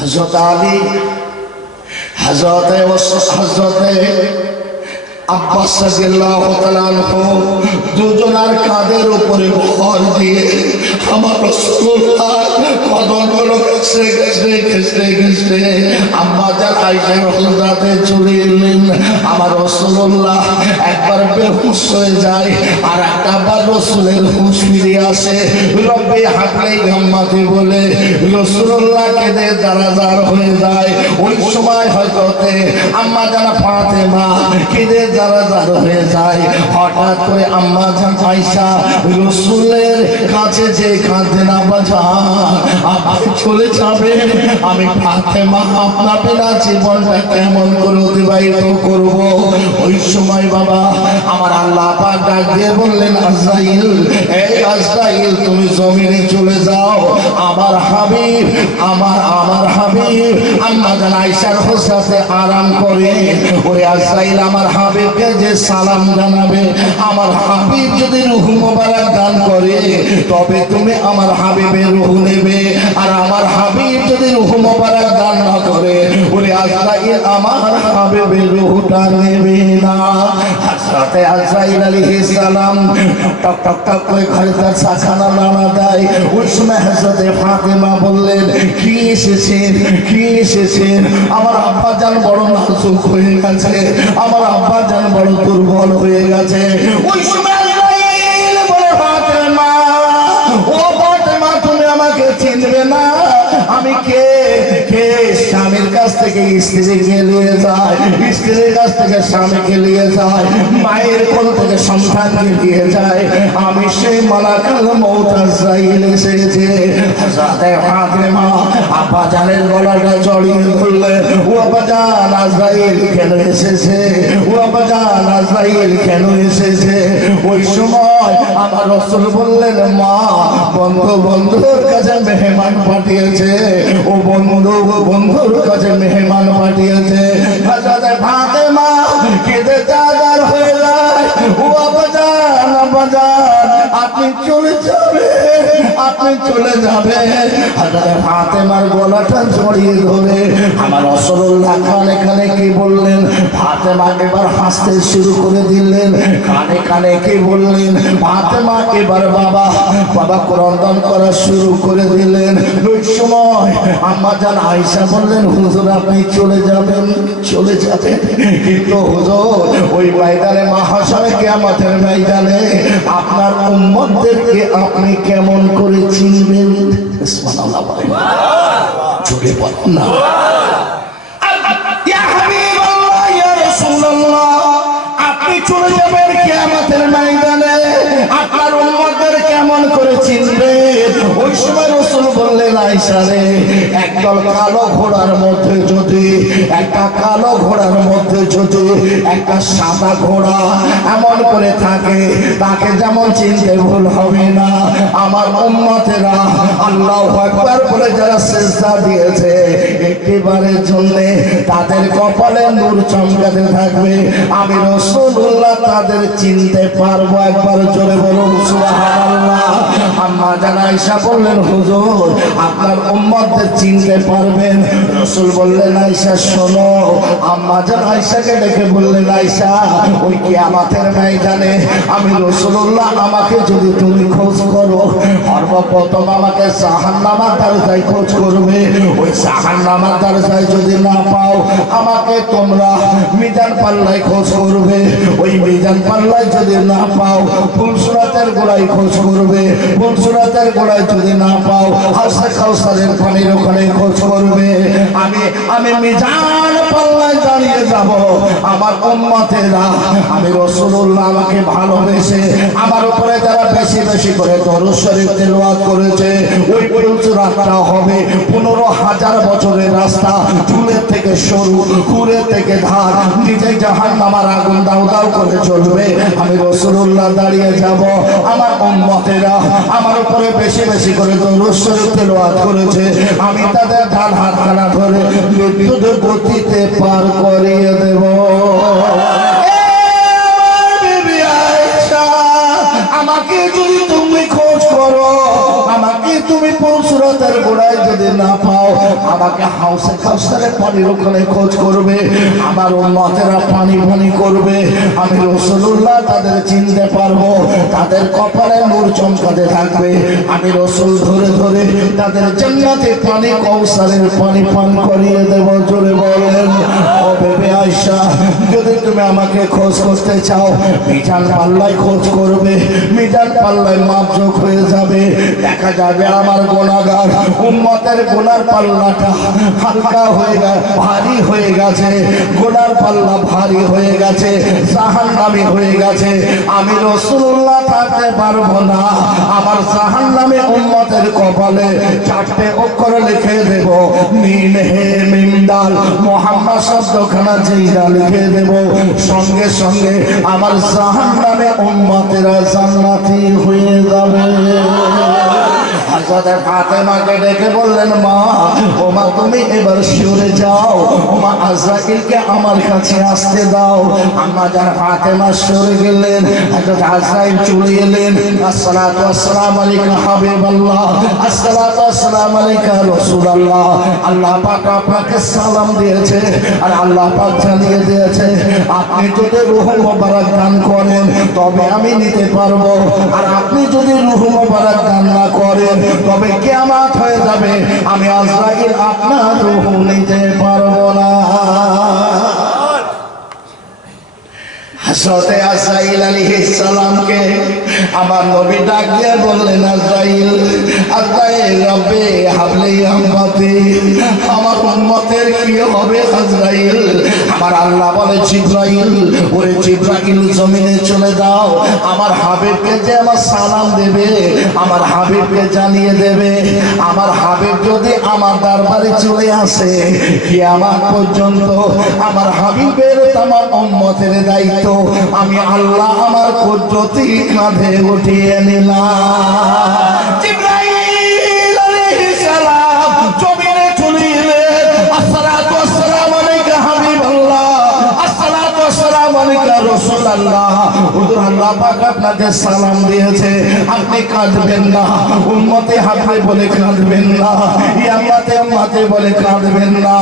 হযরত আলী, হযরতে আব্বাস রাদিয়াল্লাহু তাআলা আনহু দুজনার কাঁধের উপরে ভর দিয়ে আমার রাসূলুল্লাহ কদমগুলো ঘেঁষতে আম্মা জান আয়েশা রাদিয়াল্লাহু চলে এলেন। আমার রাসূলুল্লাহ একবার বেহুশ হয়ে যায়, আর একবার রাসূলের হুঁশ ফিরে আসে। রব্বি হাবলি গাম্মাতি বলে রাসূলুল্লাহ কেঁদে জারাজার হয়ে যায়। ওই সময় হয়তো আম্মা জান ফাতেমা কেঁদে জারাজার হয়ে যায়। হঠাৎ করে আম্মা জান আয়েশা রাসূলের কাছে যে কাঁদেন, আব্বা জান আপনি চলে যাবেন, আমি ফাতেমা আপনার বিনা জীবনটা কেমন করে অতিবাহিত করব। ওই সময় বাবা আমার আল্লাহ পাক ডাক দিয়ে বললেন, আজরাইল, এই আজরাইল তুমি জমিনে চলে যাও। আমার হাবিব আমার হাবিব আম্মা জান আয়েশার হোসাতে আরাম করে। ওই আজরাইল আমার হাবিবকে যে সালাম জানাবে, আমার হাবিব যদি রূহ মোবারক দান করে তবে তুমি আমার হাবিবের রূহ নেবে, আর আমার হাবিব যদি রূহ মোবারক দান না করে ওরে আজরাইল আমার হাবিবের রূহটা নেবে না। হযরতে আজরাইল আলাইহিস সালাম টক টক টক করে খালিদার সাখানা নাড়া দেয়। ওই সময় হযরতে ফাতেমা বললেন, কি এসেছেন? আমার আব্বা জান বড় নাজুক হয়ে গেছে, আমার আব্বা জান বড় দুর্বল হয়ে গেছে। ওই সময় আজরাইল বলে, ফাতেমা, ও ফাতেমা, তুমি আমাকে চিনবে না? আমি কে? স্বামীর কাছ থেকে স্ত্রীকে নিয়ে যায়, স্ত্রীর কাছ থেকে স্বামীকে নিয়ে যায়, মায়ের কোল থেকে সন্তানকে নিয়ে যায়। আমি সেই মালাকুল মউত আজরাইল এসেছে। হযরতে ফাতেমা আব্বা জানের গলাটা জড়িয়ে ধরলেন, ও আব্বা জান আজরাইল কেন এসেছে? ও আব্বা জান আজরাইল কেন এসেছে? ওই সময় আমার রাসূল বললেন, মা বন্ধুর কাছে মেহমান পাঠিয়েছে, ও বন্ধুর কাছে মেহমান পাঠিয়েছে। হযরতে ফাতেমা কেঁদে জাগার হয়ে যায়, ও আব্বা জান আপনি চলে যাবে। হযরতে ফাতেমার গলাটা জড়িয়ে ধরে আমার রাসূলুল্লাহ কানে কি বললেন? ফাতেমা এবার হাসতে শুরু করে দিলেন, কানে কি বললেন? ফাতেমা এবার বাবা ক্রন্দন করা শুরু করে দিলেন। ওই সময় আম্মা জান আয়েশা বললেন, হুজুর আপনি চলে যাবেন, কিন্তু হুজুর ওই ময়দানে মাহশারে কিয়ামতের ময়দানে আপনার উম্মতদেরকে আপনি কেমন করে চিনবেন? সুবহানাল্লাহ, জোরে বলেন না। ইয়া হাবিবাল্লাহ, ইয়া রাসূলুল্লাহ, আপনি চলে যাবেন কিয়ামতের ময়দানে, আপনার উম্মতদের কেমন করে চিনবেন? ওই সময় রাসূল বললেন, আয়েশা রে, একদল কালো ঘোড়ার মধ্যে যদি একটা সাদা ঘোড়া এমন করে থাকে, তাকে যেমন চিনতে ভুল হবে না। আমার উম্মতেরা আল্লাহু আকবার বলে যারা সিজদা দিয়েছে, একটিবারের জন্য তাদের কপালে নূর চমকাতে থাকবে। আমি রাসূলুল্লাহ তাদের চিনতে পারবো। একবার জোরে বলুন সুবহানাল্লাহ। আম্মা জান আয়েশা বললেন, হুজুর আপনার উম্মতদের চিনতে পারবেন? রাসূল বললেন, আয়েশা শোনো। আম্মা জান আয়েশাকে ডেকে বললেন, আয়েশা, ওই কিয়ামতের ময়দানে আমি রাসূলুল্লাহ আমাকে যদি তুমি খোঁজ করো, সর্বপ্রথম আমাকে জাহান্নামের দরজায় খোঁজ করবে। ওই জাহান্নামের দরজায় যদি না পাও, আমাকে তোমরা মিজান পাল্লায় খোঁজ করবে। ওই মিজান পাল্লায় যদি না পাও, ফুলসুরাতের গোড়ায় খোঁজ করবে। ফুলসুরাতের গোড়ায় যদি না পাও, হাউসে কাউসারের পানির ওখানে খোঁজ করবে। আমি মিজান পাল্লায় দাঁড়িয়ে যাব। আমার উম্মতেরা, আমি রাসূলুল্লাহ আমাকে ভালোবেসে আমার উপরে যারা বেশি করে দরুদ শরীফ তেলাওয়াত করেছে, ওই ফুলসুরাতটা হবে 15,000 বছরের রাস্তা, চুলের থেকে সরু, কুড়ে থেকে ধার, নিজে জাহান্নামের আগুন দাউ দাউ করে চলবে। আমি রাসূলুল্লাহ দাঁড়িয়ে যাব। আমার উম্মতেরা আমার উপরে বেশি করে দরুদ শরীফ তেলাওয়াত করেছে, আমি তাদের ডান হাতখানা ধরে বিদ্যুৎ গতিতে পার করিয়ে দেব। আমাকে যদি তুমি খোঁজ করো, আমাকে তুমি পৌঁছরাতের গোড়ায় যদি না পাও আমাকে হাউসে কাউসারের পানির ওখানে খোঁজ করবে, আমার উম্মতেরা পানি পানি করবে, আমি রাসূলুল্লাহ তাদের চিনতে পারবো, তাদের কপালে নূর চমকাতে থাকবে, আমি রাসূল ধরে ধরে তাদের জান্নাতে পানি কাউসারের পানি পান করিয়ে দেব। জোরে বলেন ও বেবি আয়েশা, যদি তুমি আমাকে খোঁজ করতে চাও মিজান পাল্লায় খোঁজ করবে, মিজান পাল্লায় মাপজোক হয়ে যাবে, দেখা যাবে আমার গুনাহগার উম্মতের গুনার পাল্লাটা হালকা হয়ে গেছে, ভারী হয়ে গেছে, গুনার পাল্লা ভারী হয়ে গেছে, জাহান্নামী হয়ে গেছে, আমি রাসূলুল্লাহ থাকতে পারবো না, আমার জাহান্নামী উম্মতের কপালে 4টে অক্ষর লিখে দেব, মিম হে মিম দাল মুহাম্মদ শব্দখানা যেইটা লিখে দেব, সঙ্গে সঙ্গে আমার জাহান্নামে উম্মতেরা জান্নাতি হয়ে যাবে। হযরত ফাতেমাকে ডেকে বললেন, মা ও মা তুমি এবার সরে যাও, ও মা আজরাইলকে আমার কাছে আসতে দাও। আম্মা জান ফাতেমা সরে গেলেন, হযরত আজরাইল চলে এলেন। আসসালাতু ওয়াসসালামু আলাইকা হাবিবাল্লাহ, আসসালাতু ওয়াসসালামু আলাইকা রাসূলুল্লাহ। আল্লাহ পাক আপনাকে সালাম দিয়েছে আর আল্লাহ পাক জানিয়ে দিয়েছে আপনি যদি রূহ মোবারক দান করেন তবে আমি নিতে পারবো, আর আপনি যদি রূহ মোবারক দান না করেন তবে কিয়ামত হয়ে যাবে, আমি আজরাইল আপনার রূহ নিতে পারবো না। হযরত আজরাইল আলাইহিস সালামকে আমার নবী ডাক দিয়ে বললেন, আজরাইল আজরাইল রব্বে হাবলি উম্মতি, আমার উম্মতের কি হবে আজরাইল? আমার আল্লাহ বলে, জিবরাইল ওরে জিবরাইল জমিনে চলে যাও, আমার হাবিবকে যে আমার সালাম দেবে, আমার হাবিবকে জানিয়ে দেবে, আমার হাবিব যদি আমার দরবারে চলে আসে কিয়ামত পর্যন্ত আমার হাবিবের তামাম উম্মতের দায়িত্ব আমি আল্লাহ আমার কুদরতি কাঁধে উঠিয়ে নিলাম। জিবরাইল আলাইহিস সালাম জমিনে চলে এলেন, আসসালাতু ওয়াসসালামু আলাইকা হাবিবাল্লাহ, আসসালাতু ওয়াসসালামু আলাইকা রাসূলুল্লাহ। হুজুর আল্লাহ পাক আপনাকে সালাম দিয়েছে, আপনি কাঁদবেন না, উম্মতে হাবিব বলে কাঁদবেন না, ইয়ামাতে উম্মতে বলে কাঁদবেন না।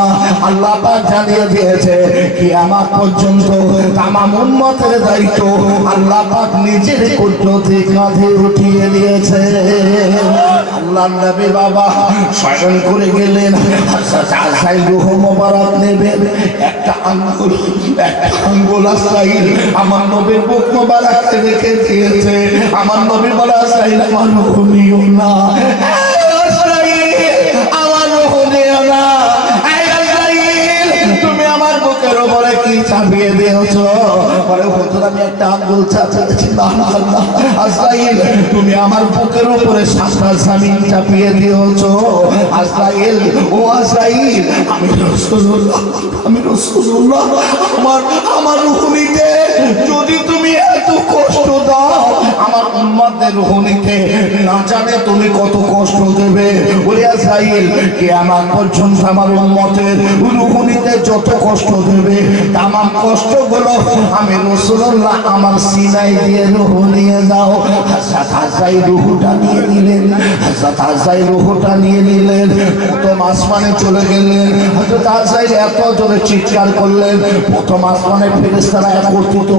আল্লাহ পাক জানিয়ে দিয়েছে কিয়ামত পর্যন্ত তামাম উম্মতের দায়িত্ব আল্লাহ পাক নিজের কুদরতি কাঁধে উঠিয়ে দিয়েছে। আল্লাহর নবী বাবা শয়ন করে গেলেন, হযরত আজরাইল রূহ মোবারক নেবেন, একটা আঙ্গুল আজরাইল আমার নবীর বুক মোবারক রেখে দিয়েছে। আমার নবী বলে, আজরাইল আমার রূহ নিও না, আজরাইল আমার রূহ নিও না, তুমি আমার বুকের উপরে কি চাপিয়ে দিয়েছো? বলে হুজুর আমি একটা আঙ্গুল চাপিয়েছি। না না না আজরাইল, তুমি আমার বুকের উপরে 7টা জমিন চাপিয়ে দিয়েছো। আজরাইল ও আজরাইল, আমি রাসূলুল্লাহ, আমি রাসূলুল্লাহ, আমার রূহ নিতে যদি তুমি এত কষ্ট দাও, আমার উম্মতদের রূহ নিতে না জানে তুমি কত কষ্ট দেবে। ওরে আজরাইল কিয়ামত পর্যন্ত আমার উম্মতের রূহ নিতে যত কষ্ট দেবে তামাম কষ্টগুলো আমি রাসূলুল্লাহ আমার সিনায় দিয়ে রূহ নিয়ে যাও। হযরত আজরাইল রূহটা নিয়ে নিলেন, হযরত আজরাইল রূহটা নিয়ে নিলেন, প্রথম আসমানে চলে গেলেন। হযরত আজরাইল এত জোরে চিৎকার করলেন, প্রথম আসমানে ফেরেশতারা একত্রিত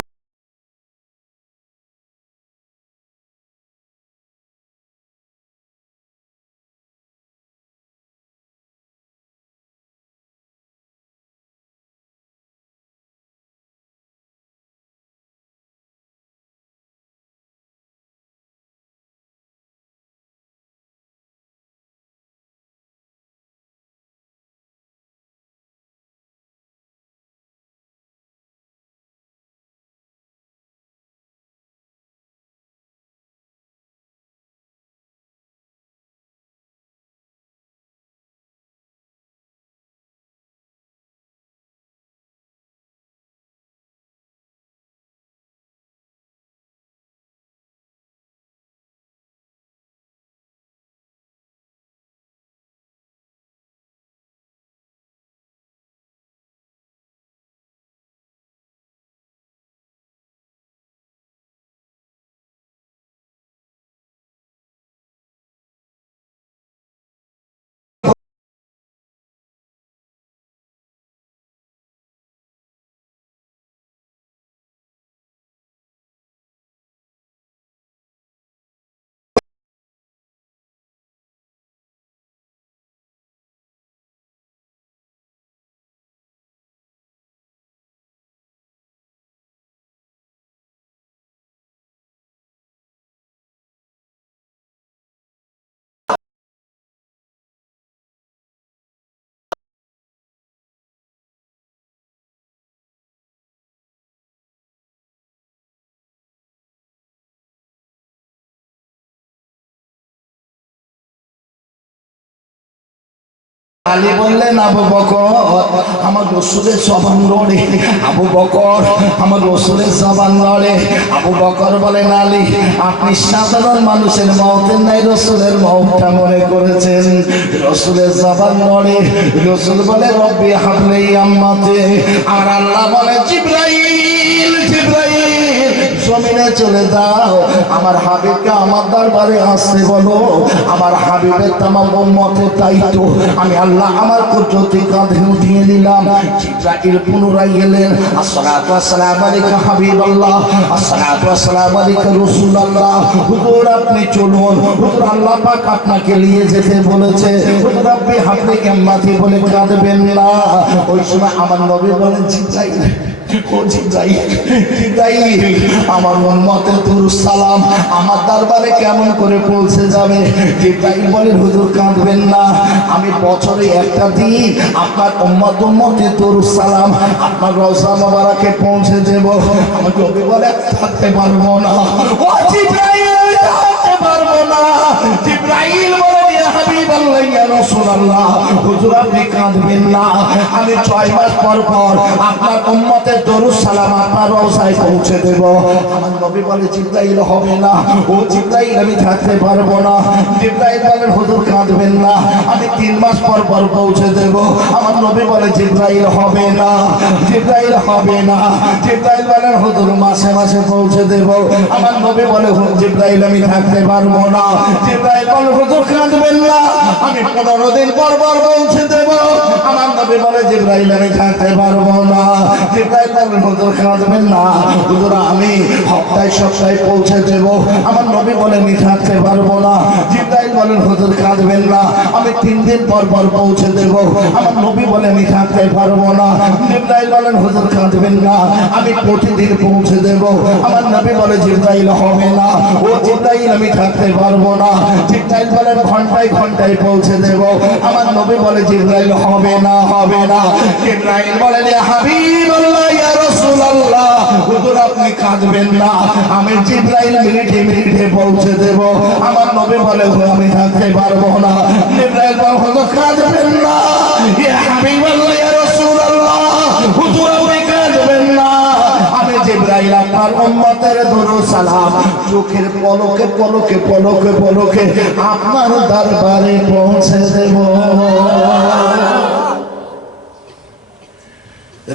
আলী বললেন আবু বকর আমার রসুলের জবান লড়ে। আবু বকর আমার রসুলের জবান লড়ে। আবু বকর বলেন আলী আপনি সাধারণ মানুষের মওতের নাই রসুলের মওতটা মনে করেছেন। রসুলের জবান লড়ে। রসুল বলে রব্বি হাবলি আম্মাতে। আর আল্লাহ বলে জিবরাইল জিবরাইল জমিনে চলে যাও আমার হাবিবকে আমার দরবারে আসতে বলো। আমার হাবিবের তামাম উম্মতের দায়িত্ব আমি আল্লাহ আমার কুদরতি কাঁধে উঠিয়ে নিলাম। জিবরাইল পুনরায় এলেন। আসসালাতু ওয়াসসালামু আলাইকা হাবিবাল্লাহ, আসসালাতু ওয়াসসালামু আলাইকা রাসূলুল্লাহ। হুজুর আপনি চলুন, হুজুর আল্লাহ পাক আপনাকে নিয়ে যেতে বলেছে। হুজুর আপনি হাতে কেমমাতি বলে কাঁদবেন না। ওই সময় আমার নবী বলেন জিবরাইল ও জিবরাইল জিবরাইল আমার উম্মতের দুরূদ সালাম আমার দরবারে কেমন করে পৌঁছে যাবে? জিবরাইল বলেন হুজুর কাঁদবেন না, আমি বছরে একটা দিন আপনার উম্মতের দুরূদ সালাম আপনার রওজা মোবারকে পৌঁছে দেব। আমার নবী বলে থাকতে পারবো না। ও জিবরাইল থাকতে পারবো না। জিবরাইল বলে ইয়া হাবিবাল্লাহ ইয়া রাসূলুল্লাহ হুজুর আপনি কাঁদবেন না, আমি 6 মাস পর পর আপনার উম্মতের দরুদ সালাম আপনার রওজায় পৌঁছে দেব। আমার নবী বলে জিবরাইল হবে না। ও জিবরাইল আমি থাকতে পারবো না। জিবরাইল বলেন হুজুর কাঁদবেন না, আমি 3 মাস পর পর পৌঁছে দেব। আমার নবী বলে জিবরাইল হবে না, জিবরাইল হবে না। জিবরাইল বলেন হুজুর মাসে মাসে পৌঁছে দেব। আমার নবী বলে জিবরাইল আমি থাকতে পারবো না। জিবরাইল বলে হুজুর কাঁদবেন না, আমি 15 দিন পর পর পৌঁছে দেব। আমার নবী বলে জিবরাইল আমি থাকতে পারবো না। জিবরাইল বলেন হুজুর কাঁদবেন না, হুজুর আমি সপ্তাহে পৌঁছে দেব। আমার নবী বলে আমি থাকতে পারবো না। জিবরাইল বলেন হুজুর কাঁদবেন না, আমি 3 দিন পর পর পৌঁছে দেব। আমার নবী বলে আমি থাকতে পারবো না। জিবরাইল বলেন হুজুর কাঁদবেন না, আমি প্রতিদিন পৌঁছে দেব। আমার নবী বলে জিবরাইল হবে না। ও জিবরাইল আমি থাকতে পারবো না। জিবরাইল বলেন ঘন্টায় ঘন্টায় পৌঁছে দেব। আমার নবী বলে জিবরাইল হবে না, হবে না। জিবরাইল বলেন ইয়া হাবিবাল্লাহ ইয়া রাসূলুল্লাহ হুজুর আপনি কাঁদবেন না, আমি জিবরাইল মিনিটে মিনিটে পৌঁছে দেব। আমার নবী বলে আমি থাকতে পারবো না। জিবরাইল বলে হুজুর কাঁদবেন না, ইয়া হাবিবাল্লাহ ইয়া রাসূলুল্লাহ হুজুর আপনি কাঁদবেন না, আমি জিবরাইল আপনার উম্মতের দরুদ সালাম চোখের পলকে পলকে পলকে পলকে আপনার দরবারে পৌঁছে দেব।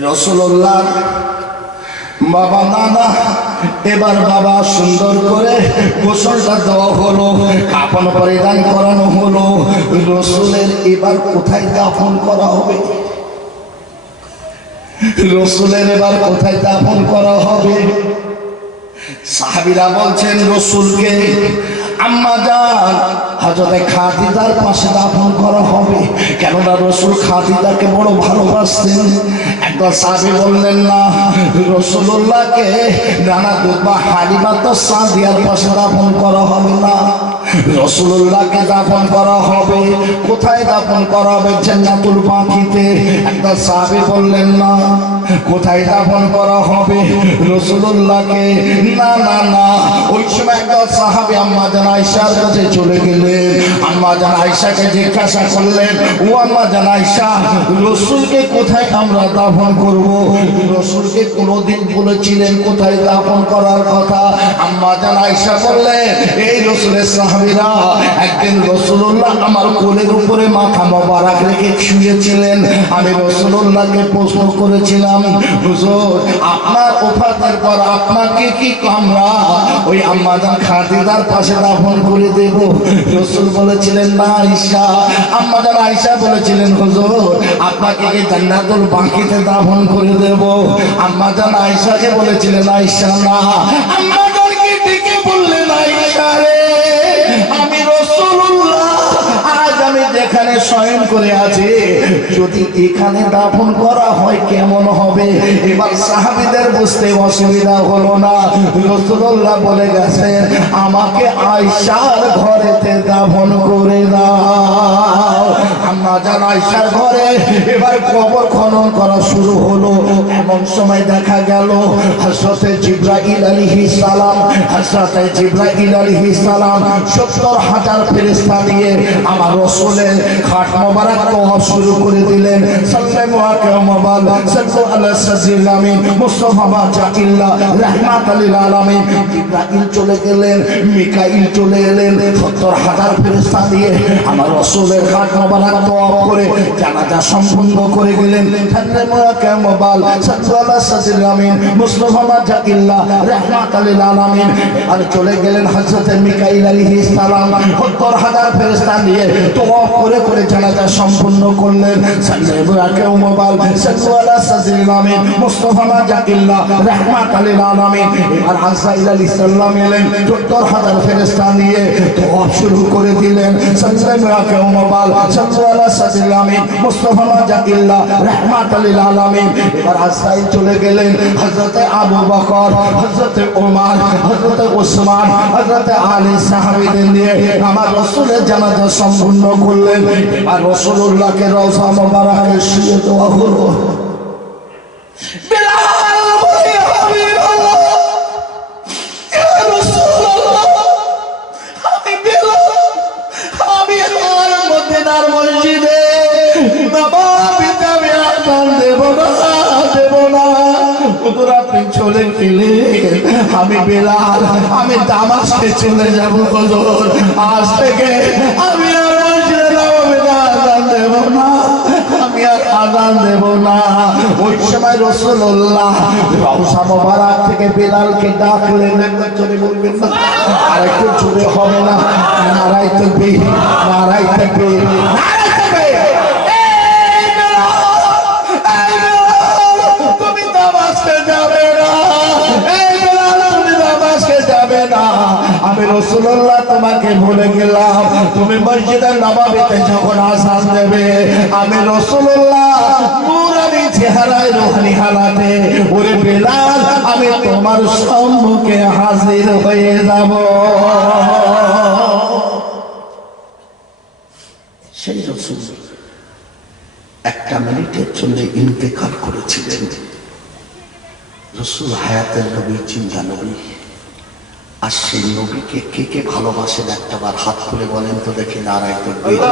রাসূলুল্লাহ বাবা নানা এবার বাবা সুন্দর করে গোসলটা দেওয়া হলো, কাফন পরিধান করানো হলো। রসুলের এবার কোথায় দাফন করা হবে? রসুলের এবার কোথায় দাফন করা হবে? সাহাবীরা বলছেন রসুলকে আম্মা জান হযরতে খাদিজার পাশে দাফন করা হবে, কেননা রসুল খাদিজাকে বড় ভালোবাসতেন। একবার সাহাবী বললেন না, রাসূলুল্লাহকে নানা দুবা হালিমা তো সাদিয়ার পাশে দাফন করা হবে না, রাসূলুল্লাহকে দাফন করা হবে কোথায়? দাফন করা হবে জান্নাতুল বাকিতে। একবার সাহাবী বললেন না, কোথায় দাফন করা হবে রাসূলুল্লাহকে? না না না। ওই সময় একবার সাহাবী আম্মা জান আয়েশার কাছে চলে গেলেন। আম্মা জান আয়েশাকে জিজ্ঞাসা করলেন, ও আম্মা জান আয়েশা রাসূলকে কোথায় আমরা দাফন করব? রাসূলকে কোনদিন বলেছিলেন কোথায় দাফন করার কথা? আম্মা জান আয়েশা বললেন, এই রাসূলের সাহাবীরা একদিন রাসূলুল্লাহ আমার কোলের উপরে মাথা মোবারক রেখে শুয়েছিলেন। আমি রাসূলুল্লাহকে প্রশ্ন করেছিলাম, হুজুর আপনার ওফাতের পর আপনাকে কি আমরা ওই আম্মা জান খাদিজার পাশে দাফন করে দেব? রাসূল বলেছিলেন না আয়েশা। আম্মা জান আয়েশা বলেছিলেন, হুজুর আপনাকে কি জান্নাতুল বাকিতে দাফন করে দেব? আম্মা জান আয়েশাকে বলেছিলেন আয়েশা না। আম্মা জানকে ডেকে বললেন, আয়েশা রে আমি রাসূলুল্লাহ আজ আমি যেখানে শয়ন করে আছি যদি এখানে দাফন করা হয় কেমন হবে? এবার সাহাবীদের বুঝতে অসুবিধা হলো না। রাসূলুল্লাহ বলে গেছেন, আমাকে আয়েশার ঘরেতে দাফন করে দাও। আম্মা জান আয়েশার ঘরে এবার কবর খনন করা শুরু হলো। এমন সময় দেখা গেল হযরতে জিবরাইল আলাইহিস সালাম, হযরতে জিবরাইল আলাইহিস সালাম 70,000 ফেরেশতা দিয়ে আমার রাসূলের খাট মোবারক তওয়াফ শুরু করে দিলেন। সাল্লাল্লাহু আলাইহি ওয়াসাল্লাম মুস্তাফা বাজাকিল্লাহ রাহমাতাল লিল আলামিন। জিবরাইল চলে গেলেন, মিকাইল চলে এলেন, ৭০,০০০ ফেরেশতা দিয়ে আমার রাসূলের খাট মোবারক তওয়াফ করে জানাজা সম্পন্ন করে গেলেন। মুস্তাফা বাজাকিল্লাহ রাহমাতাল লিল আলামিন আর চলে গেলেন হযরত মিকাইল আলাইহিস সালাম ৭০,০০০ ফেরেশতা দিয়ে তওয়াফ করে করে জানাজা সম্পন্ন করলেন। মুস্তাফা বাজাকিল্লাহ রাহমাতাল লিল আলামিন আর আজরাইল আলাইহিস সালাম এলেন ৭০,০০০ ফেরেশতা নিয়ে তওয়াফ শুরু করে দিলেন। মুস্তাফা বাজাকিল্লাহ রাহমাতাল লিল আলামিন এবার আজরাইল চলে গেলেন হযরত আবু বকর, হযরত ওমর, হযরত ওসমান, হযরত আলী সাহাবীদের নিয়ে আমার রাসূলের জানাজা সম্পূর্ণ করলেন। আর রাসূলুল্লাহকে রওজা মোবারকে শুয়ে দেওয়া হলো। বিলাল বলে হাবিবাল্লাহ, ইয়া রাসূলুল্লাহ, আমি বিলাল, আমি আমার মদিনার মসজিদে নববীতে আমি আযান দেব না। আপনি চলে গেলেন, আমি বিলাল, আমি দামাস্কে চলে যাব হুজুর। আজ থেকে আমি আর মসজিদে নববীতে আযান দেব না, আমি আর আযান দেব না। ওই সময় রাসূলুল্লাহ রওজা মোবারক থেকে বিলালকে ডাকলেন। একবার জোরে বলবেন না? আর একটু জোরে হবে না? নারায়ে তাকবীর, নারায়ে তাকবীর, নারায়ে তাকবীর। আমি রাসূলুল্লাহ তোমাকে ভুলে গেলাম। তুমি মসজিদে নববীতে যখন আযান দেবে, আমি রাসূলুল্লাহ নূরানি চেহারায় রূহানি হালাতে ওরে বিলাল আমি তোমার সম্মুখে হাজির হয়ে যাব। সেই রাসূল একটা মিনিটের জন্য ইন্তেকাল করেছিলেন। রাসূল হায়াতের নবী, জিন্দা নবী। আর সেই নবীকে কে কে ভালোবাসেন একটাবার হাত তুলে বলেন তো দেখি। নারায়ে তাকবীর,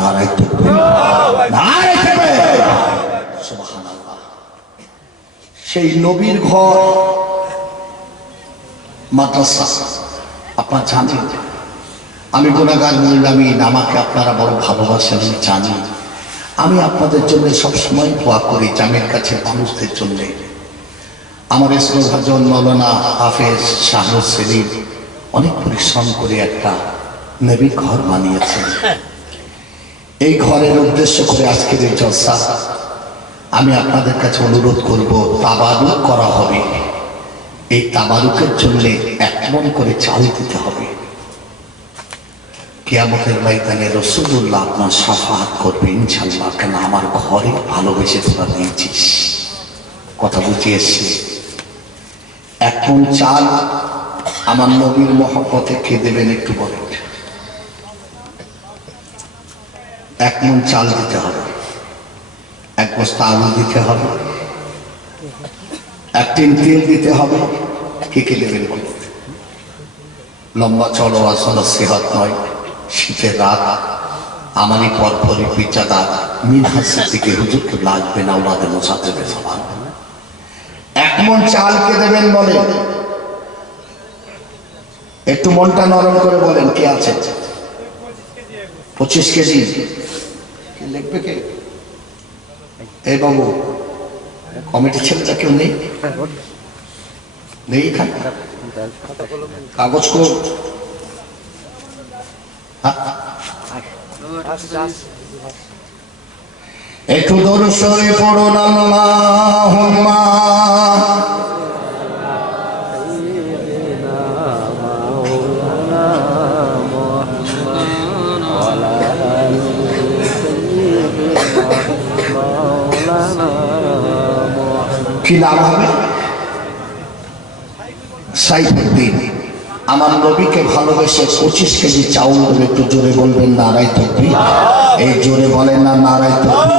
নারায়ে তাকবীর, নারায়ে তাকবীর, সুবহানাল্লাহ। সেই নবীর ঘর মাদ্রাসা। আপনারা জানেন আমি গুনাহগার মুমিন, আমাকে আপনারা বড় ভালোবাসেন, আমি জানি। আমি আপনাদের জন্য সবসময় দোয়া করি, জামির কাছে মানুষদের জন্য। আমার শ্রদ্ধাভাজন মাওলানা হাফেজ শাহরুখ সেলিম অনেক পরিশ্রম করে একটা নবী ঘর বানিয়েছেন। এই ঘরের উদ্দেশ্য করে আজকের এই জলসা। আমি আপনাদের কাছে অনুরোধ করব, তাবারুক করা হবে। এই তাবারুকের জন্য ১ মণ করে চাল দিতে হবে। কিয়ামতের ময়দানে রাসূলুল্লাহ আপনার শাফাআত করবে ইনশাআল্লাহ। কেন আমার ঘরে ভালোবেসে তোরা দিয়েছিস। কথা বুঝিয়েছি। ১ মণ চাল আমার নবীর মহব্বতে খেয়ে দেবেন, একটু বলেন। ১ মণ চাল দিতে হবে, ১ বস্তা আলু দিতে হবে, ১ টিন তেল দিতে হবে। কে কে দেবেন বলেন? লম্বা চড়ো আসলে সেহত নয়, শীতের রাত, আমারই পরপরই পিজ্জাদার মিনহাসের দিকে হুজুরকে লাগবে না, ওনাদের মোসাতে সমান। ১ মণ চালকে দেবেন বলেন। একটু মনটা নরম করে বলেন কে আছে? 25 কেজি লিখবে কে? এই বাবু কমিটি ছেলেটা কেউ নেই? নেই এখানে? কাগজ কো একটু দরুদ শরীফ পড়ুন। আল্লাহুম্মা কি নাম হবে? সাইফুদ্দিন। আমার নবীকে ভালোবেসে 25 কেজি চাউল দেবে। একটু জোরে বলবেন নারায়ে তাকবীর। এই জোরে বলেন না নারায়ে তাকবীর।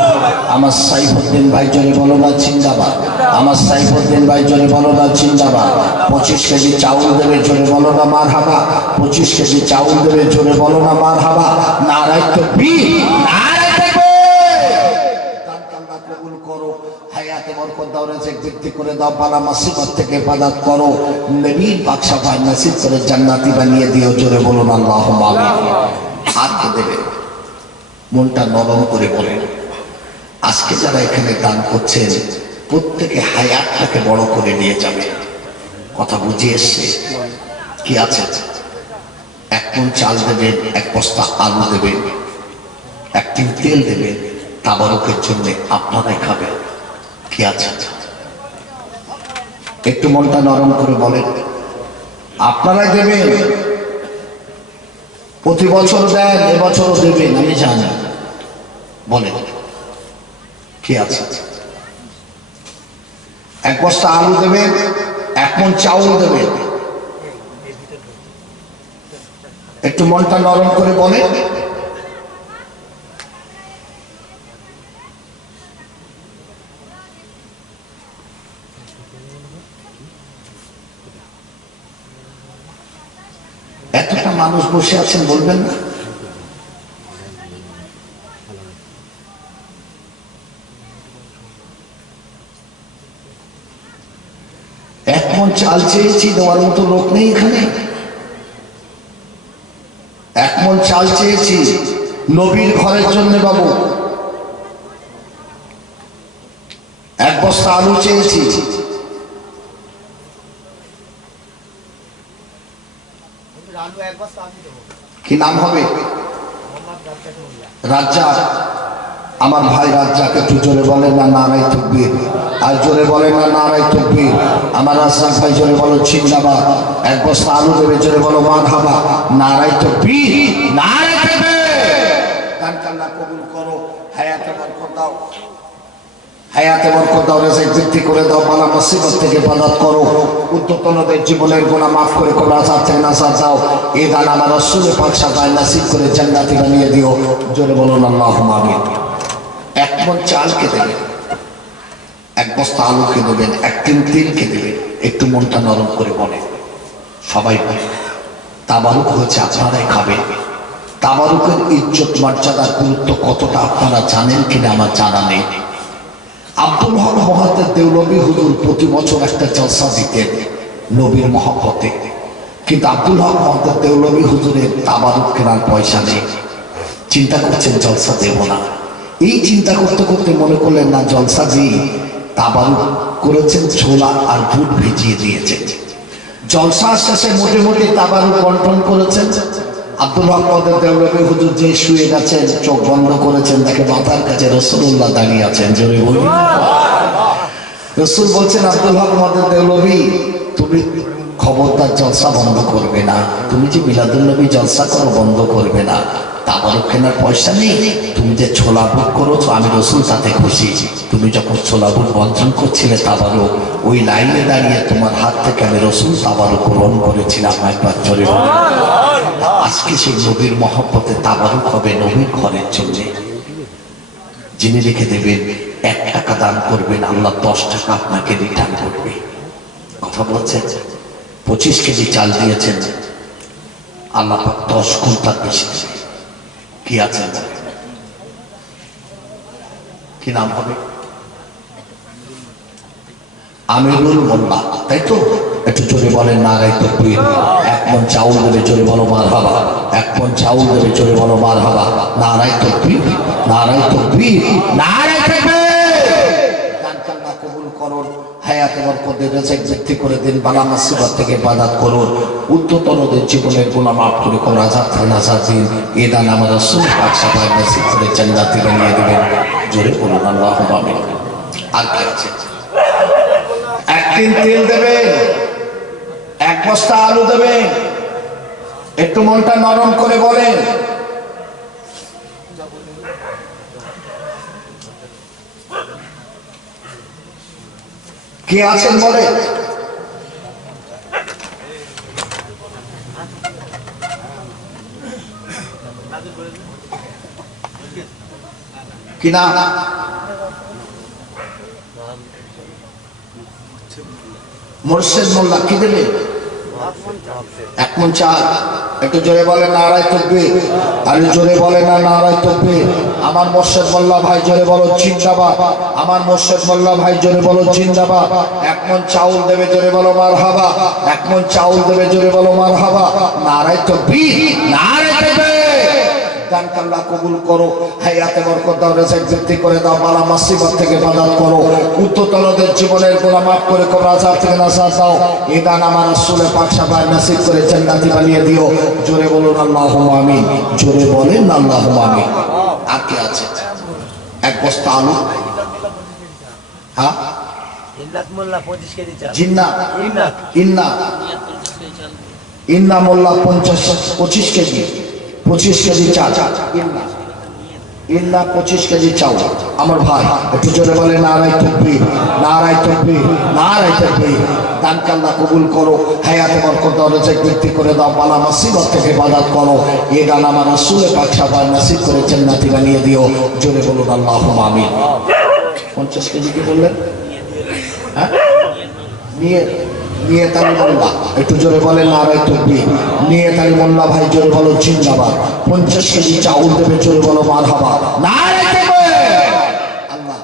আমার সাইফুদ্দিন ভাই জোরে বলো না জিন্দাবাদ। আমার সাইফুদ্দিন ভাই জোরে বলো না জিন্দাবাদ। 25 কেজি চাউল দেবে জোরে বলো না মারহাবা। 25 কেজি চাউল দেবে জোরে বলো না মারহাবা। নারায়ে তাকবীর, নারায়ে তাকবীর। আল্লাহ কবুল করো, হায়াতে বরকত দাও, রিজিক বৃদ্ধি করে দাও, বালা মুসিবত থেকে হেফাজত করো, নবীর পাক শাফাত নসিব করে জান্নাতি বানিয়ে দিও জোরে বলুন আল্লাহুম্মা আমিন। হাত দেবে, মনটা নরম করে বলেন, আজকে যারা এখানে দান করছেন প্রত্যেকে হায়াতটাকে বড় করে নিয়ে যাবে। কথা বুঝিয়ে এসছে? কি আছে? 1 মণ চাল দেবেন, 1 বস্তা আলু দেবেন, 1 টিন তেল দেবেন, তাবারুকের জন্য আপনারাই খাবেন। কি আছে? একটু মনটা নরম করে বলেন, আপনারাই দেবেন। প্রতি বছর দেন, এবছরও দেবেন, আমি জানি। বলেন কি আছে? 1 বস্তা আলু দেবেন, 1 মণ চাউল দেবেন। একটু মনটা নরম করে বলেন। এতটা মানুষ বসে আছেন, বলবেন না? এক মণ চাল চেয়েছি, দেওয়ার মতো লোক নেই এখানে। 1 মণ চাল চেয়েছি নবীর ঘরের জন্য বাবু। 1 বস্তা আলু চেয়েছি। কি নাম হবে? রাজ্জাক। আমার ভাই রাজ্জাক, একটু জোরে বলেন না নারায়ে তাকবীর। আর জোরে বলেন না নারায়ে তাকবীর। আমার রাজ্জাক ভাই জোরে বলো জিন্দাবাদ। 1 বস্তা আলু দেবে, জোরে বলো মারহাবা। নারায়ে তাকবীর, নারায়ে তাকবীর। দান আল্লাহ কবুল করো, হায়াতে বরকত দাও, হায়াতে বরকত দাও, রিজিক বৃদ্ধি করে দাও, বালা মুসিবত থেকে হেফাজত করো, উদ্যতনদের জীবনের গুনাহ মাফ করে কবর আযাব থেকে নাজাত দাও। এই দান আমার রাসূল পাক শাফাত নসিব করে জান্নাতি বানিয়ে দিও জোরে বলুন আল্লাহুম্মা আমিন। 1 মণ চালকে দেবেন, 1 বস্তা আলুকে দেবেন, 1 টিন তেলকে দেবেন। একটু মনটা নরম করে বলেন, সবাই বলে তাবারুক হয়েছে, আপনারাই খাবেন। তাবারুকের ইজ্জত মর্যাদার গুরুত্ব কতটা আপনারা জানেন কিনা আমার জানা নেই। আব্দুল হক মহাদ্দেদ দেওলভী হুজুর প্রতি বছর একটা জলসা দিতেন নবীর মহব্বতে, কিন্তু আব্দুল হক মহাদ্দেদ দেওলভী হুজুরের তাবারুক কেনার পয়সা নেই। চিন্তা করছেন জলসা দেব না। এই চিন্তা করতে করতে মনে করলেন না জলসা দিয়ে তাবারুক করেছেন, ছোলা আর বুট ভিজিয়ে দিয়েছেন। জলসা শেষে মোটামুটি তাবারুক বন্টন করেছেন। আব্দুল হক মহাদ্দেদ দেওলভী হুজুর যে শুয়ে গেছেন, চোখ বন্ধ করেছেন, দেখে মাথার কাছে রাসূলুল্লাহ দাঁড়িয়ে আছেন। জোরে বলুন। রাসূল বলছেন, আব্দুল হক মহাদ্দেদ দেওলভী, তুমি খবরদার জলসা বন্ধ করবে না। তুমি যে মিলাদুন নবী জলসা করো, বন্ধ করবে না। তাবারুক কেনার পয়সা নেই, তুমি যে ছোলা বুট করেছো, আমি রাসূল তাতে খুশি। তুমি যখন ছোলা বুট বন্টন করছিলে তাবারুক, ওই লাইনে দাঁড়িয়ে তোমার হাত থেকে আমি রাসূল তাবারুক গ্রহণ করেছিলাম। একবার জোরে বলুন। আজকে সেই নবীর মহব্বতে তাবারুক হবে নবীর ঘরের জন্য। যিনি রেখে দেবেন, 1 টাকা দান করবেন, আল্লাহ 10 টাকা আপনাকে রিটার্ন করবে। কথা বলছেন? 25 কেজি চাল দিয়েছেন, আল্লাহ পাক 10 গুণ তার বেশি দেবে। কি আছে? কি নাম হবে? আমিরুল মোল্লা, তাই তো? একটু জোরে বলেন নারায়ে তাকবীর। 1 মণ চাউল দেবে, জোরে বলো মারহাবা। 1 মণ চাউল দেবে, জোরে বলো মারহাবা। নারায়ে তাকবীর, নারায়ে তাকবীর, নারায়ে তাকবীর। দান আল্লাহ কবুল করুন, হায়াতে বরকত দিন, রিজিক বৃদ্ধি করে দিন, বালা মুসিবত থেকে হেফাজত করুন, উদ্যতনদের জীবনের গুনাহ মাফ করে কবর আযাব থেকে নাজাত দিন। এই দান আমার রাসূল পাক শাফাত নসিব করে জান্নাতি বানিয়ে দিবেন। জোরে বলুন আল্লাহুম্মা আমিন। আর কি আছে? 1 টিন তেল দেবেন, 1 বস্তা আলু দেবেন। একটু মনটা নরম করে বলেন। কে আছেন বলে? কি না? মোর্শেদ মোল্লা কি দেবে? এক মন চাল। একটু জোরে বলে নারায়ে তাকবীর। আরে জোরে বলে না নারায়ে তাকবীর। আমার মোর্শেদ মোল্লা ভাই জোরে বলো জিন্দাবাদ। আমার মোর্শেদ মোল্লা ভাই জোরে বলো জিন্দাবাদ। এক মন চাউল দেবে জোরে বলো মারহাবা। এক মন চাউল দেবে জোরে বলো মারহাবা। নারায়ে তাকবীর, নারায়ে তাকবীর। দানকে আল্লাহ কবুল করো, হায়াতে বরকত দাও, রিজিক বৃদ্ধি করে দাও, বালা মুসিবত থেকে বাজার করো, উত্তরতরদের জীবনের গুনাহ মাফ করে কবর আযাব থেকে নাজাত দাও। এই দান আমার রাসূল পাক সাহেব নসিব করে জান্নাতি বানিয়ে দিও। জোরে বলুন আল্লাহুম্মা আমিন। জোরে বলেন আল্লাহুম্মা আমিন। আর কি আছে? এক বস্তা আলু। হ্যাঁ জিন্নাত মোল্লা 25 কেজি চাল। জিন্নাত ইন্না ইন্না মোল্লা 25 কেজি 25 কেজি চাল। ইন্না 25 কেজি চাল। আমার ভাই একটু জোরে বলে নারায়ে তাকবীর, নারায়ে তাকবীর, নারায়ে তাকবীর। দানকে আল্লাহ কবুল করো, হায়াতে বরকত দাও, রিজিক বৃদ্ধি করে দাও, বালা মুসিবত থেকে বাজাত করো। এই দান আমার রাসূল পাক সাহেব নসিব করে জান্নাতি বানিয়ে দিও। জোরে বলুন আল্লাহুম্মা আমিন। 50 কেজি কি বললেন? হ্যাঁ নিয়ে তালি মোল্লা একটু জোরে বলে নারায়ে তাকবীর। নিয়ে তালি মোল্লা ভাই জোরে বলো জিন্দাবাদ। 50 কেজি চাউল দেবে জোরে বলো মারহাবা। নারায়ে তাকবীর। আল্লাহ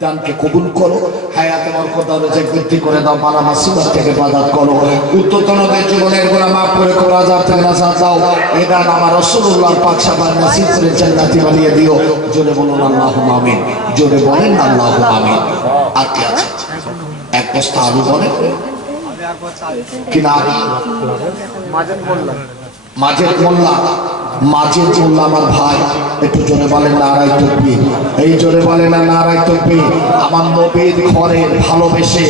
দানকে কবুল করো, হায়াতে বরকত দাও, রিজিক বৃদ্ধি করে দাও, বালা মুসিবত থেকে বাজাত করো, উত্তরতরদের জীবনের গুনাহ মাফ করে কবর আযাব থেকে নাজাত দাও। এই দান আমার রাসূলুল্লাহ পাক সাহেব নসিব করে জান্নাতি বানিয়ে দিও। জোরে বলুন আল্লাহুম্মা আমিন। জোরে বলেন আল্লাহুম্মা আমিন। আর কি আছে? এক বস্তা আলু বলে কি না? মাজেদ মোল্লা। মাজেদ মোল্লা আমার ভাই একটু জোরে বলেন নারায়ে তাকবীর। এই জোরে বলে না নারায়ে তাকবীর। আমার নবীর ঘরে ভালোবেসে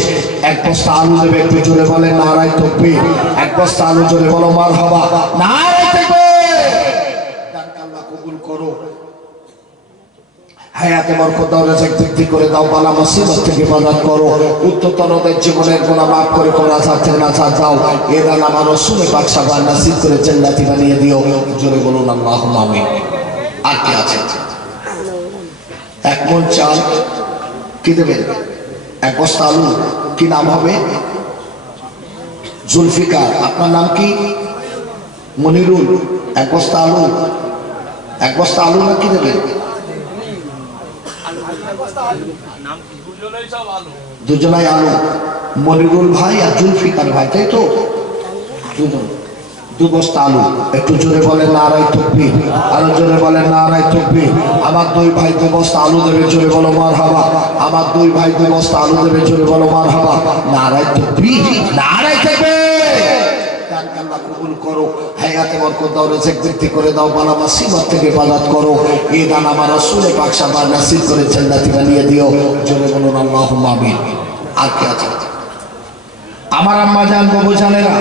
এক বস্তা আলু দেবে, একটু জোরে বলেন নারায়ে তাকবীর। এক বস্তা আলু জোরে বলো মারহাবা। নারায়ে তাকবীর। দানকে আল্লাহ কবুল করো, হায়াতে বরকত দাও, রিজিক বৃদ্ধি করে দাও, বালা মুসিবত থেকে বাজাত করো, উত্তরতরদের জীবনের গুনাহ মাফ করে কবর আযাব থেকে নাজাত দাও। এই দান আমার রাসূল পাক সাহেব নসিব করে জান্নাতি বানিয়ে দিও। জোরে বলুন আল্লাহুম্মা আমিন। আর কি আছে? এক মন চাল কি দেবেন? এক বস্তা আলু। কি নাম হবে? জুলফিকার। আপনার নাম কি? মনিরুল। এক বস্তা আলু। এক বস্তা আলু না কি দেবেন? দুজনাই আলু। মনিরুল ভাই আর জুলফিকার ভাই, তাই তো? দুজন। 2 বস্তা আলু। একটু জোরে বলেন নারায়ে তাকবীর। আরো জোরে বলেন নারায়ে তাকবীর। আমার 2 ভাই 2 বস্তা আলু দেবে জোরে বলো মারহাবা। আমার 2 ভাই 2 বস্তা আলু দেবে জোরে বলো মারহাবা। নারায়ে তাকবীর, নারায়ে তাকবীর। দানকে আল্লাহ কবুল করো, হায়াতে বরকত দাও, রিজিক বৃদ্ধি করে দাও, বালা মুসিবত থেকে বাজাত করো। এই দান আমার রাসূল পাক সাহেব নসিব করে জান্নাতি বানিয়ে দিও। জোরে বলুন আল্লাহুম্মা আমিন। আর কি আছে? আমার আম্মা জান বাবু জানেরা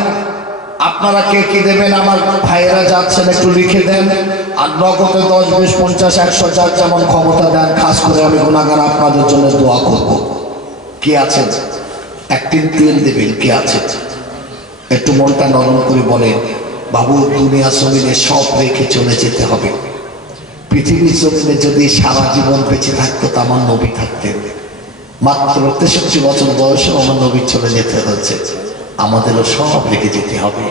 আপনারা কে কি দেবেন? আমার ভাইয়েরা যাচ্ছেন একটু লিখে দেন। আর নগদে 10, 20, 50, 100 যার যেমন ক্ষমতা দেন। খাস করে আমি গুনাহগার আপনাদের জন্য দোয়া করব। কি আছে? 1 টিন তেল দেবেন। কি আছে? একটু মনটা নরম করে বলেন বাবু, দুনিয়া জমিনে সব রেখে চলে যেতে হবে। পৃথিবীর জমিনে যদি সারা জীবন বেঁচে থাকতো তো আমার নবী থাকতেন। মাত্র 63 বছর বয়সে আমার নবী চলে যেতে হচ্ছে। আমাদেরও সব রেখে যেতে হবে।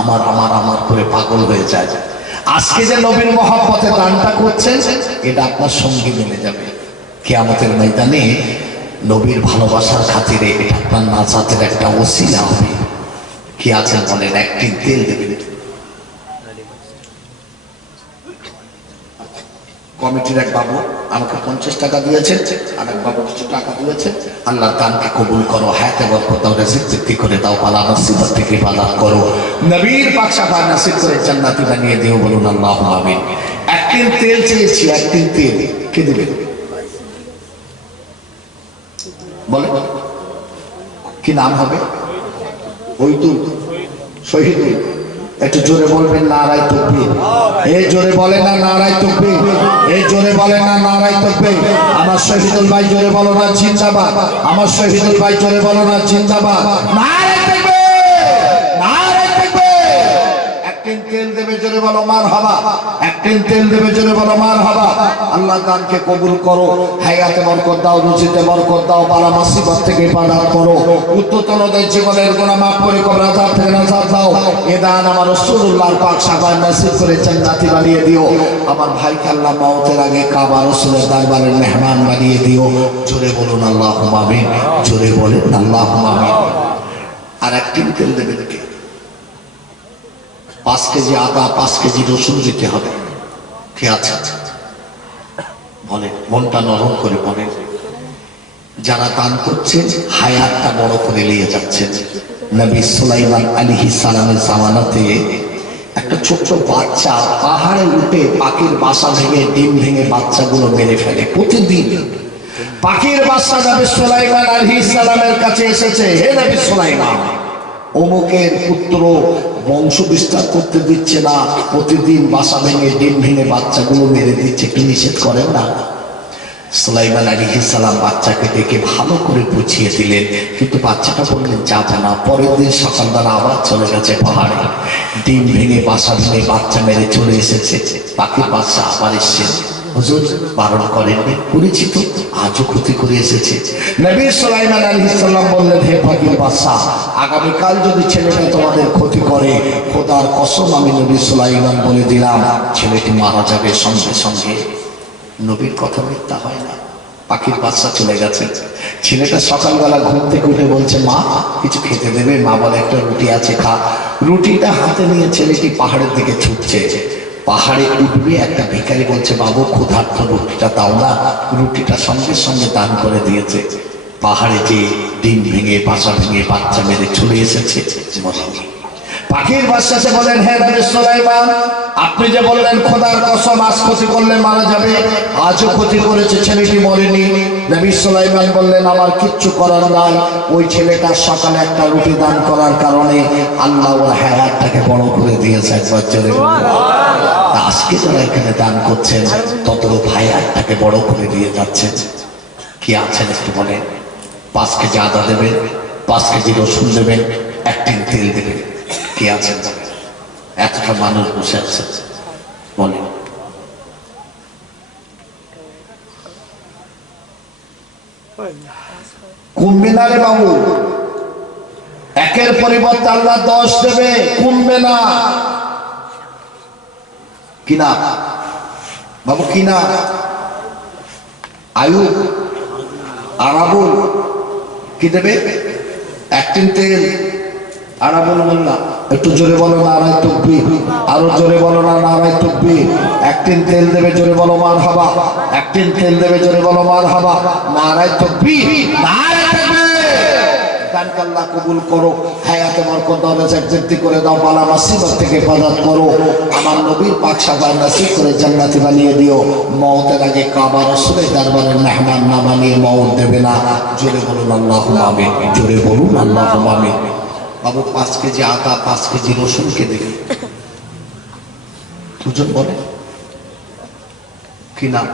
আমার আমার আমার করে পাগল হয়ে যায়। আজকে যে নবীর মহব্বতে দানটা করছেন, এটা আপনার সঙ্গী মিলে যাবে কিয়ামতের ময়দানে। নবীর ভালোবাসার খাতিরে এটা আপনার নাজাতের একটা ওসিলা হবে। কি আছেন বলেন? 1 টিন তেল দেবেন। কমিটির এক বাবু আমাকে 50 টাকা দিয়েছেন, আর এক বাবু কিছু টাকা দিয়েছেন। আল্লাহ দানকে কবুল করো, হায়াতে বরকত দাও, রিজিক বৃদ্ধি করে দাও, বালা মুসিবত থেকে বাজাত করো, নবীর পাক সাহেব নসিব করে জান্নাতি বানিয়ে দিও। বলুন আল্লাহুম্মা আমিন। 1 টিন তেল চেয়েছি। 1 টিন তেল কে দেবেন? বলে কি নাম হবে? ওইদুল, শহীদুল। একটু জোরে বলবেন নারায়ে তাকবীর। এই জোরে বলে না নারায়ে তাকবীর। এই জোরে বলে না নারায়ে তাকবীর। আমার শহীদুল ভাই জোরে বলো না জিন্দাবাদ। আমার শহীদুল ভাই জোরে বলো না জিন্দাবাদ। নারায়ে তাকবীর, নারায়ে তাকবীর। 1 টিন তেল দেবে, জোরে বলো মারহাবা। এক টিন তেল দেবে, জোরে বলো মারহাবা। আল্লাহ দানকে কবুল করো, হায়াতে বরকত দাও, রুজিতে বরকত দাও, বালা মুসিবত থেকে পানাহ করো, উত্ততনদের জীবনের গুনাহ মাফ করে কবর আযাব থেকে নাজাত দাও। এ দান আমার রাসূলুল্লাহর পাক শাফাআত নসিব করে জান্নাতি বানিয়ে দিও। আমার ভাইকে আল্লাহ মওতের আগে কাবা রাসূলের দরবারের মেহমান বানিয়ে দিও। জোরে বলুন আল্লাহুম্মা আমিন, জোরে বলেন আল্লাহুম্মা আমিন। আর এক টিন তেল দেবে নাকি? 5 কেজি আদা, 5 কেজি রসুন দিতে হবে। কে আছে? বলেন, মনটা নরম করে বলেন। যারা দান করছেন হায়াতটা বড় করে নিয়ে যাচ্ছেন। নবী সুলাইমান আলাইহিস সালামের জামানাতে একটা ছোট্ট বাচ্চা পাহাড়ে উঠে পাখির বাসা ভেঙে ডিম ভেঙে বাচ্চাগুলো মেরে ফেলে প্রতিদিন। পাখির বাচ্চা নবী সুলাইমান আলাইহিস সালামের কাছে এসেছে, হে নবী সুলাইমান, অমুকের পুত্র বংশ বিস্তার করতে দিচ্ছে না, প্রতিদিন বাসা ভেঙে ডিম ভেঙে বাচ্চাগুলো মেরে দিচ্ছে, একটু নিষেধ করেন না? সুলাইমান আলাইহিস সালাম বাচ্চাকে ডেকে ভালো করে বুঝিয়ে দিলেন, কিন্তু বাচ্চাটা বললেন যাবে না। পরের দিন সকালবেলা আবার চলে গেছে পাহাড়ে, ডিম ভেঙে বাসা ভেঙে বাচ্চা মেরে চলে এসেছে। পাখির বাচ্চা আবার এসছে, হুজুর বারণ করেননি, পরিচিত আজও ক্ষতি করে এসেছে। নবী সুলাইমান আলাইহিস সালাম বললেন, হে পাখির বাচ্চা, আগামীকাল যদি ছেলেটা তোমাদের ক্ষতি করে, খোদার কসম আমি নবী সুলাইমান বলে দিলাম ছেলেটি মারা যাবে সঙ্গে সঙ্গে। নবীর কথা মিথ্যা হয় না। পাখির বাচ্চা চলে গেছে। ছেলেটা সকালবেলা ঘুম থেকে উঠে বলছে, মা কিছু খেতে দেবে? মা বলে, একটা রুটি আছে, খা। রুটিটা হাতে নিয়ে ছেলেটি পাহাড়ের দিকে ছুটছে। পাহাড়ে উঠবে, একটা ভিখারি বলছে, বাবু ক্ষুধার্ত, রুটিটা দাও না। রুটিটা সঙ্গে সঙ্গে দান করে দিয়েছে। পাহাড়ে যে ডিম ভেঙে বাসা ভেঙে বাচ্চা মেরে চলে এসেছে, মরেনি। পাখির বাচ্চাকে বলেন, হে নবী সুলাইমান, আপনি যে বললেন খোদার কসম আজ ক্ষতি করলে মারা যাবে, আজও ক্ষতি করেছে, ছেলেটি মরেনি। নবী সুলাইমান বললেন, আমার কিচ্ছু করার নাই। ওই ছেলেটার সকালে একটা রুটি দান করার কারণে আল্লাহ ওর হায়াতটাকে বড় করে দিয়েছে। একবার জোরে আজকে যারা এখানে দান করছেন তত হায়াতটাকে বড় করে দিয়ে যাচ্ছেন। কি আছেন একটু বলেন? 5 কেজি আদা দেবেন, 5 কেজি রসুন দেবেন, 1 টিন তেল দেবেন। কে আছেন? এতটা মানুষ বসে আছে, বলেন। কমবে না রে বাবু, 1-এর পরিবর্তে আল্লাহ 10 দেবে, কমবে না। কিনা বাবু, কিনা আয়ুব, আরাবুল কি দেবে? 1 টিন তেল। আরাবুল মোল্লা একটু জোরে বলো নারায়ে তাকবীর, আরো জোরে বলো না নারায়ে তাকবীর। 1 টিন তেল দেবে, জোরে বলো মারহাবা। 1 টিন তেল দেবে, জোরে বলো মারহাবা। নারায়ে তাকবীর, নারায়ে তাকবীর। দানকে আল্লাহ কবুল করো, হায়াতে বরকত দাও, রিজিক বৃদ্ধি করে দাও, বালা মুসিবত থেকে হেফাজত করো। আমার নবীর পাক শাফাআত নসিব করে জান্নাতি বানিয়ে দিও। মওতের আগে কাবা রাসূলের দরবারের মেহমান না বানিয়ে মওত দেবে না। জোরে বলুন আল্লাহুম্মা আমিন, জোরে বলুন আল্লাহুম্মা আমিন। বাবু 5 কেজি আদা, 5 কেজি রসুনকে দেবে। দুজন বলে কি নাম?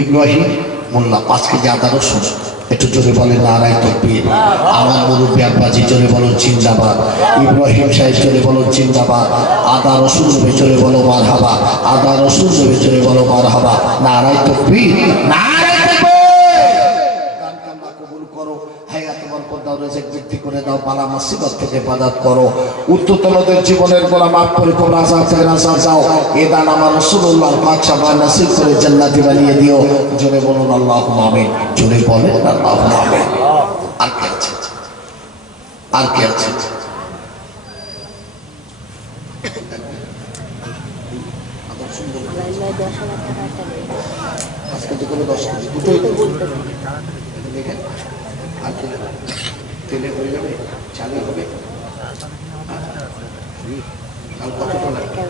ইব্রাহিম মোল্লা, 5 কেজি আদা রসুন। একটু জোরে বলে নারায়ে তাকবীর। আমার মুরব্বী আব্বাজি জোরে বলো জিন্দাবাদ। ইব্রাহিম সাহেব জোরে বলো জিন্দাবাদ। আদা রসুন দেবে, জোরে বলো মারহাবা। আদা রসুন দেবে, জোরে বলো মারহাবা। নারায়ে তাকবীর, নারায়ে তাকবীর। দানকে আল্লাহ কবুল করো, হায়াতে বরকত দাও, রিজিক বৃদ্ধি করে দাও, বালা মুসিবত থেকে হেফাজত করো। উত্ততনদের জীবনের গুনাহ মাফ করে কবর আযাব থেকে নাজাত দাও। এ দান আমার রাসূলুল্লাহর পাক শাফাআত নসিব করে জান্নাতি বানিয়ে দিও। জোরে বলুন আল্লাহুম্মা আমিন, জোরে বলেন আল্লাহুম্মা আমিন। আর কে আছে? আর কে আছে? আজকে তো কোনো 10 কেজি দুটোই দেখেন। আর তেলে হয়ে যাবে, চালে হবে। আর কতটা লাগবে?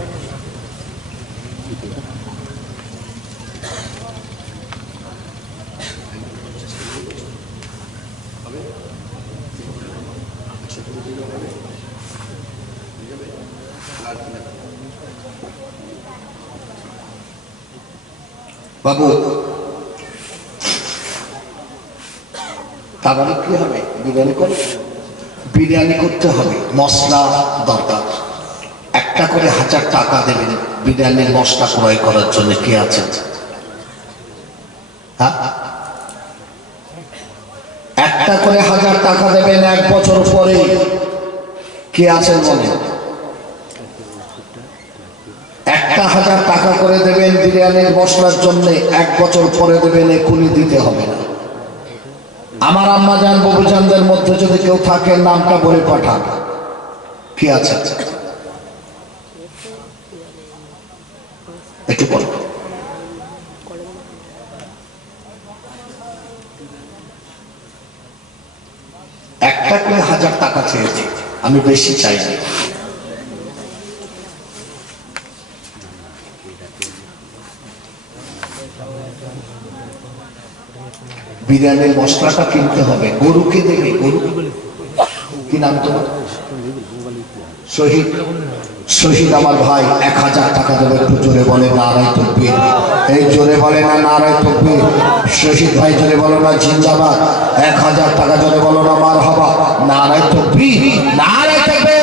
বাবু তাহলে কি হবে? বিরিয়ানি করে, বিরিয়ানি করতে হবে, মশলা দরকার। একটা করে 1000 টাকা দেবেন বিরিয়ানির মশলা ক্রয় করার জন্য। কে আছেন? হ্যাঁ, একটা করে 1000 টাকা দেবেন 1 বছর পরে। কে আছেন বলেন? একটা 1000 টাকা করে দেবেন বিরিয়ানির মশলার জন্য, 1 বছর পরে দেবেন, এখনই দিতে হবে না। আমার আম্মা জান বাবুজানদের মধ্যে যদি কেউ থাকে নামটা বলে পাঠান। কি আছে? একটু বল। একটা করে 1000 টাকা চেয়েছি, আমি বেশি চাইনি। বিরিয়ানির মশলাটা কিনতে হবে। গরুকে দেবে, গরু কি নাম তোমার? শহীদ। শহীদ আমার ভাই 1000 টাকা দেবে। একটু জোরে বলে নারায়ে তাকবীর। এই জোরে বলে না নারায়ে তাকবীর। শহীদ ভাই জোরে বলো না জিন্দাবাদ। 1000 টাকা জোরে বলো না মারহাবা। নারায়ে তাকবীর, নারায়ে তাকবীর।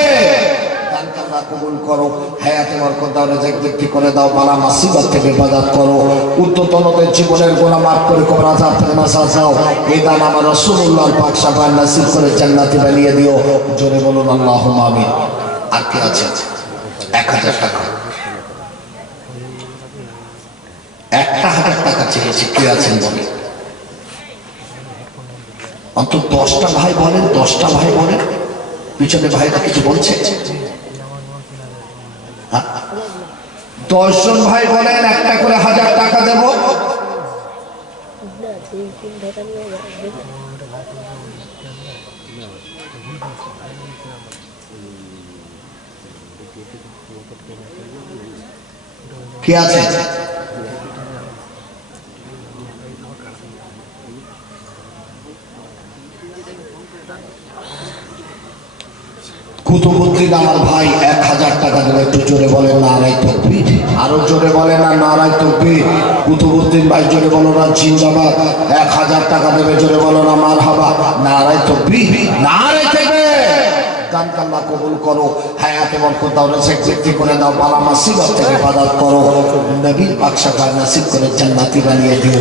আল্লাহ কবুল করো, হায়াতে বরকত দাও, রিজিক বৃদ্ধি করে দাও, বালা মুসিবত থেকে হেফাজত করো, উদ্যতনদের জীবনের গুনাহ মাফ করে কবর আযাব থেকে নাজাত দাও। এই দান আমার রাসূলুল্লাহর পাক শাফাআত নসিব করে জান্নাতি বানিয়ে দিও। জোরে বলুন আল্লাহুম্মা আমিন। আর কি আছে? 1000 টাকা। একটা 1000 টাকা চেয়েছি। কে আছেন বলেন? অন্তত 10টা ভাই বলেন, 10টা ভাই বলেন। পিছনে ভাইরা কিছু বলছে? 10 জন ভাই বলেন একটা করে 1000 টাকা দেব। কে আছে? কুতুবুদ্দিন আমার ভাই 1000 টাকা দেবে। একটু জোরে বলেন নারায়ে তাকবীর। আরো জোরে বলেন না নারায়ে তাকবীর। কুতুবুদ্দিন ভাই জোরে বলো না জিন্দাবাদ। 1000 টাকা দেবে। জোরে বলো না মারহাবা। নারায়ে তাকবীর, নারায়ে তাকবীর। দানকে আল্লাহ কবুল করো, হায়াতে বরকত দাও, রিজিক বৃদ্ধি করে দাও, বালা মুসিবত থেকে হেফাজত করো, নবীর পাক শাফাআত নসিব করে জান্নাতি বানিয়ে দিও।